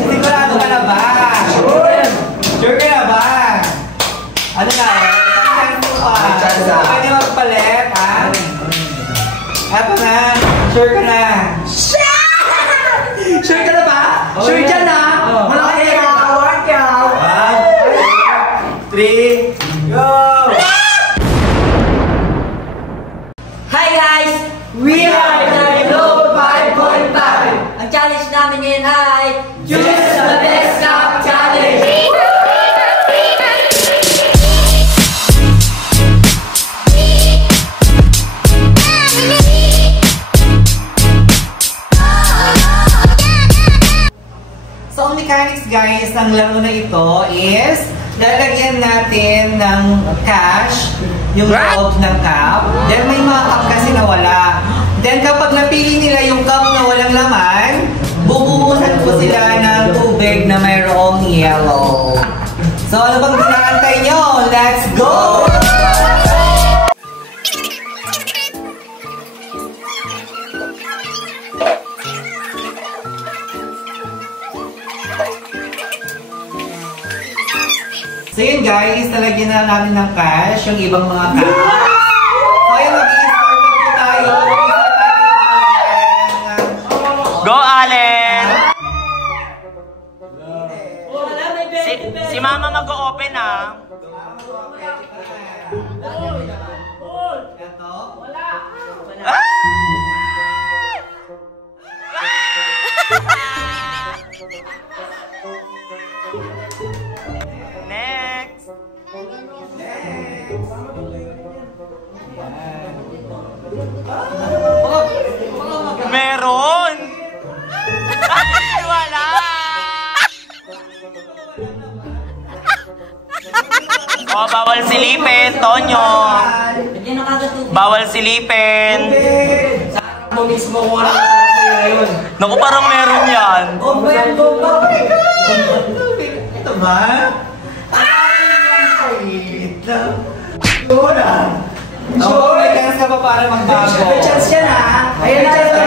Sigurado ka na ba? Sure ka na ba? Ano na? Pwede magpalit, ha? Eto na. Sure ka na. Sure ka na ba? Sure dyan, ha? Wala ka na work out. 1, 2, 3, go! Hi guys! We are the Globe 5.5! Ang challenge namin ngayon ay Choose the Best Cup Challenge! So, ang mechanics guys ng laro na ito is lalagyan natin ng cash yung loob ng cup. Then may mga cup kasi nawala. Then kapag napili nila yung cup na walang laman, bubuhusan ko sila ng tubig na mayroong yellow. So ano bang inaantay nyo? Let's go! So yun guys, talagyan na namin ng cash yung ibang mga cup. So yun, mag-i-start na po tayo. Go, Allen! Si Mama mag-o-open, ah. Ito? Next! Meron! Ay, wala! Oh, bawal silipin, Tonyo. Bawal silipin. Mo mismo wala na yun. Naku, parang meron yan. Oh my God! Ito ba? Ito. Oh, may chance ka pa para magbago. May chance yan ha. Ayan na chance.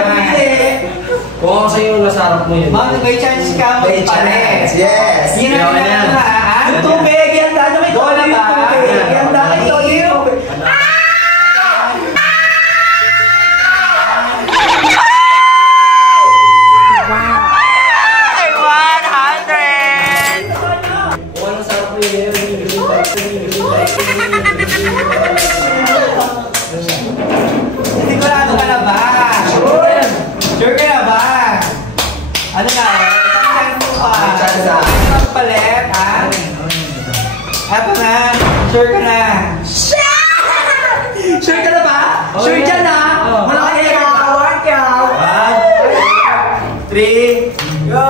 Kung ako sa'yo yung nasarap mo yun. Ma'am, may chance ka magpalit. Yes! Yan ang lang ha. Ang tubig, yan dahil may tubig. Yan dahil ito yung... Ay, 100! Kung ano nasarap mo yun. Sigurado ka na ba? Sure ka na ba? Ano na? Chance pa. Magpalit, ha? Eto na. Sure ka na. Sure ka na ba? Sure dyan, ha? Wala ka na work out. 1, 2, 3, go!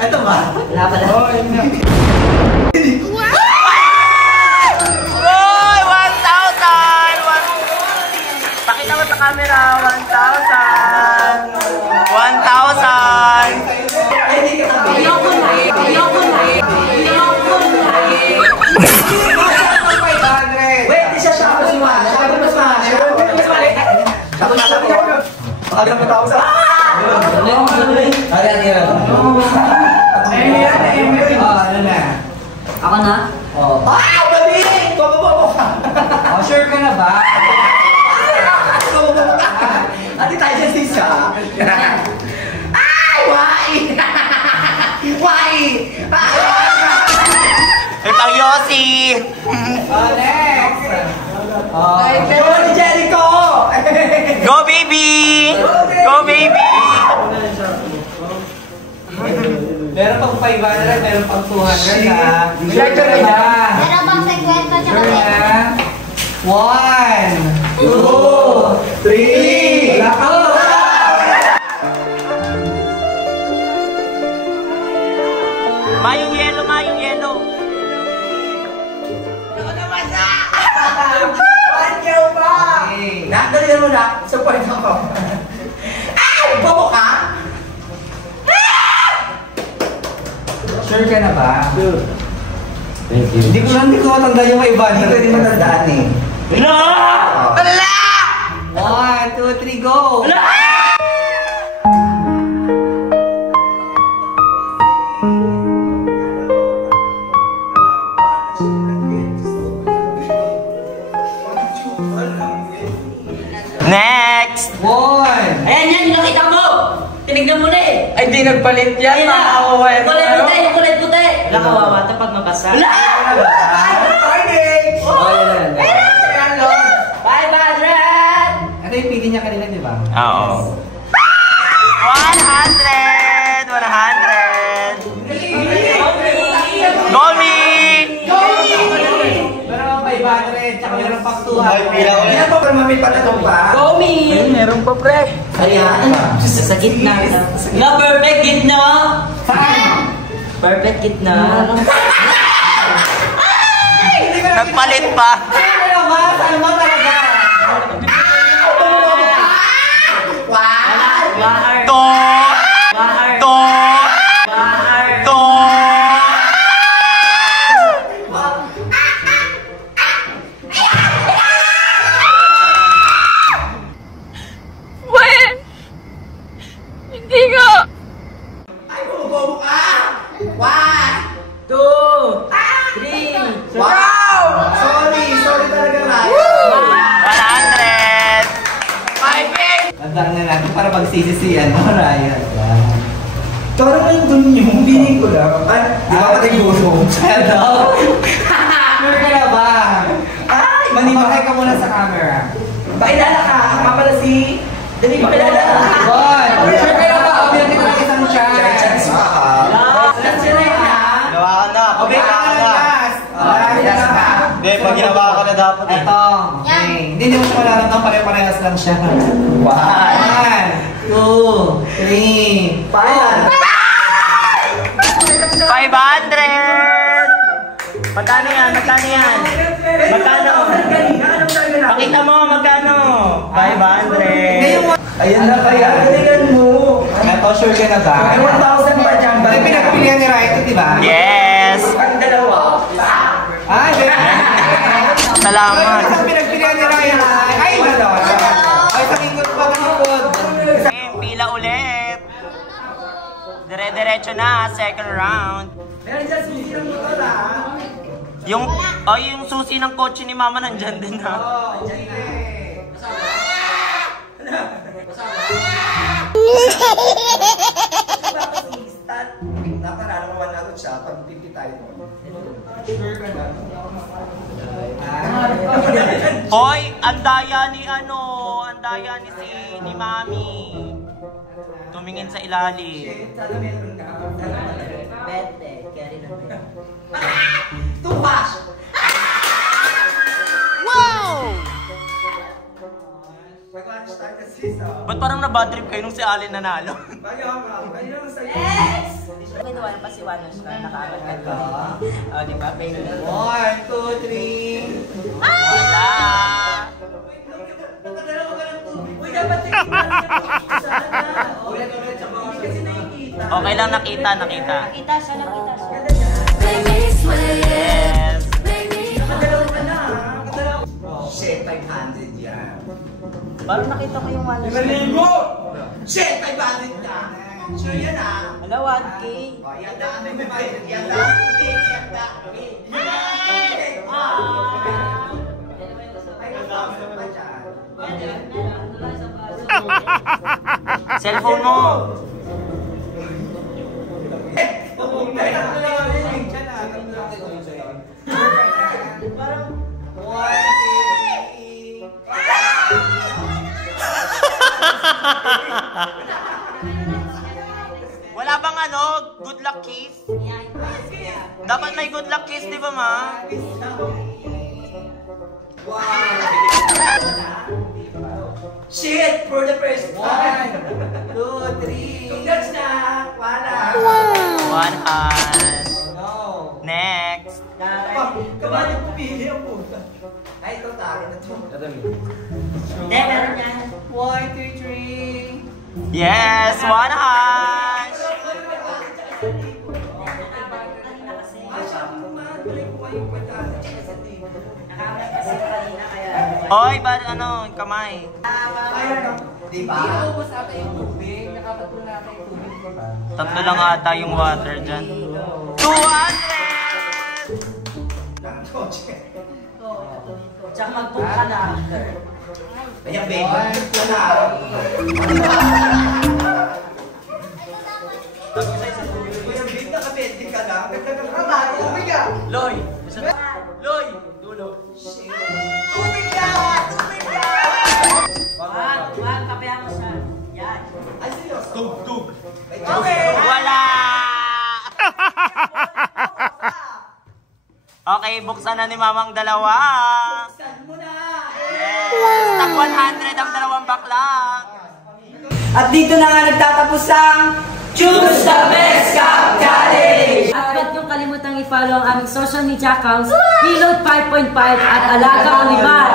Eto ba? Wala pala. Uy! 1,000! Pakita mo sa camera, 1,000! 1,000! Ayoko na. Ayoko na. Ayoko na. Wait, di siya siya mas mahal. Siya mas mahal. Baka naman tao sa... Ano na? Ako na? Oh. Ah! Gabi! Kumababa ka! Oh, sure ka na ba? Kumababa ka! Ati tayo sa sisa. Ay! Why? Why? Ito ang Yossi! Oh, next! Oh, Johnny Jericho! Go, baby! Go, baby! Meron pang 500, meron pang 200 ha. Sure ka na ba? Meron bang segwento siya Sure kasi? na? 1, 2, 3, go! Mayong yellow, mayong yellow! Panyo pa! Dali mo na, support ako. Ay! Bobo ka? Sure ka na ba? Sure. Thank you. Hindi ko matanda yung iba. Hindi ko din matandaan eh. No! Wala! 1, 2, 3, go! Wala! Ayan yan, yung nakita mo! Tinignan mo na eh! Ay, di nagpalit yan. Ayan na! Makawawa yan. Kulay puti, yung kulay puti! Wala kawawa ito pag mabasa. Wala! Ayan, Lord. 500! Ito yung pili niya kanina, di ba? Oo. 100! 100! Gomi! Meron 500, tsaka meron pang 200. Ay, pila ulit. Yan po, pero mami pala ito pa. Gomi! Meron pa, pre. Ayan, sa gitna. Na perfect gitna! Saan? Perfect gitna. Nagpalit pa. Ano ba? Saan ba talaga? Wahar! To! Wahar! To! Wahar! To! When? Hindi nga. Ay, bumubo ka! 1, 2! 3! Wow! Sorry talaga, Ryan. 100! Tandaan na natin para magsisisiyan mo, Ryan. Toro mo yung dun yung piling ko lang. Ay, di ba patay gusto? Hello? Sure ka na ba? Ay, manimakay ka muna sa camera. Pakilala ka! Ako pala si... Dali, pakilala ka! Bon! Sure ka na ba? Obvious kita ng isang chance. Last na yan ha! Ginawa ka na. Okay ka na last. Last ka. Hindi, pag ginawa ka na dapat eh. Ito. Okay. Hindi mo siya malalang pare-parehas lang siya. 1, 2, 3, 4. 500! Magkano yan? Magkano yan? Magkano? Pakita mo, magkano? 500! Ayan na kaya. Galingan mo. Ito, sure ka na ba? May 1,000 pa dyan. Bakit pinagpilihan ni Ryan ito, di ba? Yes! Ang dalawa. Ay, Salamat! Isang pinagpilihan ni Ryan. Ay, dalawa. Ay, sa lingkod pa, lingkod. Game, pila ulit! Dire-diretso na, second round. Meron dyan susi ng motor, ha? Yung susi ng kotse ni mama nandyan din ha. Oo, dyan na eh. Nakararawan ako siya pag pipitay mo. Sure ka na. Hoy, ang daya ni ni mami. Tumingin sa ilalim. Sana meron ka. Bete, carry na. Tupas! Mag-lunch tayo kasi sa... Ba't parang na-bad trip kayo nung si Allen nanalo? Kaya lang sa'yo. Yes! Kinuha pa si Wanos na nakaagat ka doon. O, di ba? Pay 1, 2, 3. Wala! Uy, dapat tingnan ulit sa mga kasi nakikita. Okay lang, nakita. Nakita siya. Yes! Kadalaw ka na. Shit, 500 yan. Parang nakita ko yung Wanos. 5,000! Shit, 500 na. Sure yan ah. Wala, 1K. Yan na, ano yung 500? Yan na. Cellphone mo! Wala bang good luck kiss? Dapat may good luck kiss, di ba ma? Shit! For the first time! 1, 2, 3. Congrats na! Wala! One hand. No! Next. Kabali ko pili ang puta. Ay, ito taro na ito. Hindi, meron yan. 1, 2, 3. Yes, one hand. Hoy, ba kamay? Diba? Ubus ata yung tubig. Nakatatlo na ata yung tubig ko ba? Tatlo lang ata yung water dyan. 200! Tsaka mag-book ka na after. Ayan, baby. Ito na. Kuya, big na kami. Hindi ka na. Nagtagal-ramay. Tubig ka. Loy! Loy! Dulo! Tubig ka! Tubig ka! Wag, papayahan mo siya. Yan. Ay, seryoso? Tug! Okay. Wala! Okay, buksan na ni Mamang dalawa. Saan mo na? Yes! Top 100 ang dalawang baklang. At dito na nga nagtatapos ang Choose the Best Cup Challenge! At huwag niyong kalimutang i-follow ang aming social media accounts, Reload 5.5 at Alaga Olivar.